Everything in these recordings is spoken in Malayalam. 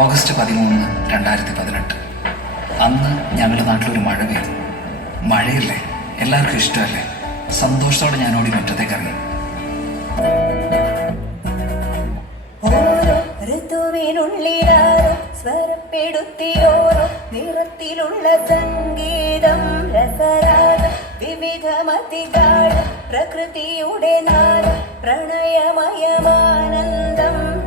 ഓഗസ്റ്റ് 13, 2018. അന്ന് ഞങ്ങളുടെ നാട്ടിലൊരു മഴ പെയ്തു. മഴയല്ലേ, എല്ലാവർക്കും ഇഷ്ടമല്ലേ. സന്തോഷത്തോടെ ഞാൻ ഓടി മുറ്റത്തേക്ക് ഇറങ്ങി. സ്വരപ്പെടുത്തിയോരോ നിറത്തിലുള്ള സംഗീതം രസരാഗം വിവിധമതികാളം പ്രകൃതിയുടെ നാദം പ്രണയമയമാനന്ദം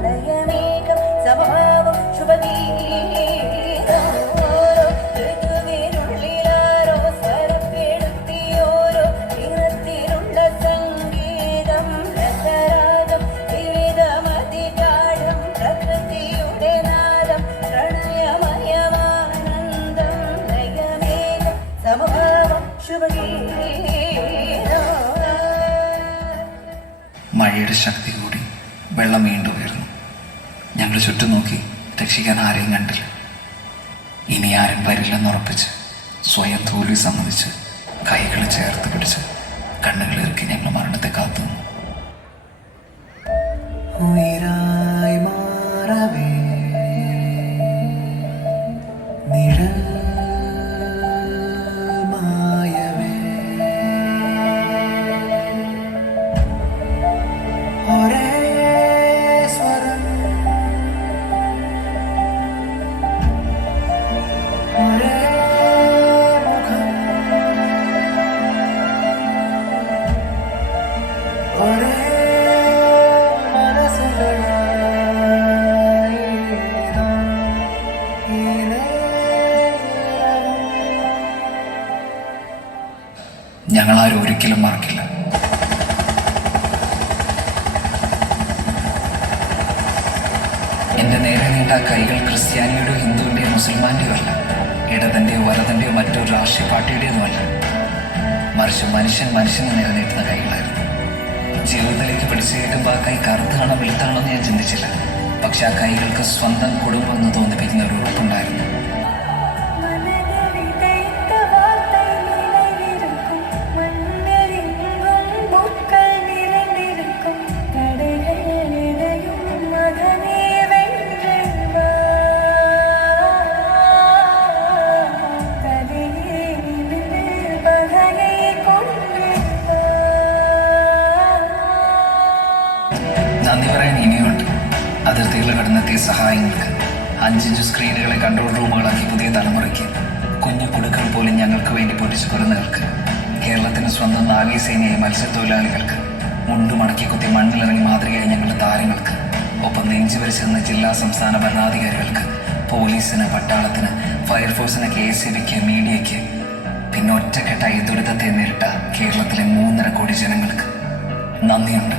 ലയമേകം സമഭാവം ശുഭഗീതം ഓരോ ഋതുവിനുള്ളിലാരോ സ്വരപ്പെടുത്തിയോരോ നിറത്തിലുള്ള സംഗീതം രസരാഗം വിവിധമതികാളം പ്രകൃതിയുടെ നാദം പ്രണയമയമാനന്ദം ലയമേകം സമഭാവം ശുഭഗീതം. മഴയുടെ ശക്തി കൂടി വെള്ളം വീണ്ടും ഉയർന്നു. ഞങ്ങൾ ചുറ്റും നോക്കി, രക്ഷിക്കാൻ ആരെയും കണ്ടില്ല. ഇനി ആരും വരില്ലെന്നുറപ്പിച്ച് സ്വയം തോൽവി സമ്മതിച്ച് കൈകൾ ചേർത്ത് പിടിച്ച് കണ്ണുകളിറക്കി ഞങ്ങൾ മരണത്തെ കാത്തുനിന്നു. ഉയരായി മാറവേ നിഴൽ മായവേ ഒരേ സ്വരം ഒരേ മുഖം ഒരേ മനസ്സുകളായി ഈ നേരം ഞങ്ങളാരും ഒരിക്കലും മറക്കില്ല. എൻ്റെ നേരെ നീണ്ട കൈകൾ ക്രിസ്ത്യാനിയുടെയോ ഹിന്ദുവിൻ്റെയോ മുസൽമാൻ്റെയോ അല്ല, ഇടതൻ്റെയോ വലതൻ്റെയോ മറ്റൊരു രാഷ്ട്രീയ പാർട്ടിയുടേതുമല്ല, മറിച്ച് മനുഷ്യന് നേരെ നീട്ടുന്ന കൈകളായിരുന്നു. ജീവിതത്തിലേക്ക് പിടിച്ചു കയറ്റുമ്പോൾ ആ കൈ കറുത്താണോ വെളുത്താണോ എന്ന് ഞാൻ ചിന്തിച്ചില്ല. പക്ഷെ ആ കൈകൾക്ക് സ്വന്തം കുടുംബം എന്ന് തോന്നിപ്പിക്കുന്ന ഒരു ഉറപ്പുണ്ടായിരുന്നു. നന്ദി പറയാൻ ഇനിയുണ്ട്. അതിർത്തികൾ കടന്നെത്തിയ സഹായങ്ങൾക്ക്, 5 സ്ക്രീനുകളെ കൺട്രോൾ റൂമുകളാക്കി പുതിയ തലമുറയ്ക്ക്, കുഞ്ഞു കുടുക്കൾ പോലും ഞങ്ങൾക്ക് വേണ്ടി പൊട്ടിച്ചു കൊല്ലുന്നവർക്ക്, കേരളത്തിന് സ്വന്തം നാവികസേനയായ മത്സ്യത്തൊഴിലാളികൾക്ക്, മുണ്ടുമടക്കി കുത്തി മണ്ണിലിറങ്ങി മാതൃകയായി ഞങ്ങളുടെ താരങ്ങൾക്ക്, ഒപ്പം നെഞ്ചു വരിച്ചെന്ന ജില്ലാ സംസ്ഥാന ഭരണാധികാരികൾക്ക്, പോലീസിന്, പട്ടാളത്തിന്, ഫയർഫോഴ്സിന്, KSABക്ക്, മീഡിയയ്ക്ക്, പിന്നെ ഒറ്റക്കെട്ടായി ദുരിതത്തെ നേരിട്ട കേരളത്തിലെ 3.5 കോടി ജനങ്ങൾക്ക് നന്ദിയുണ്ട്.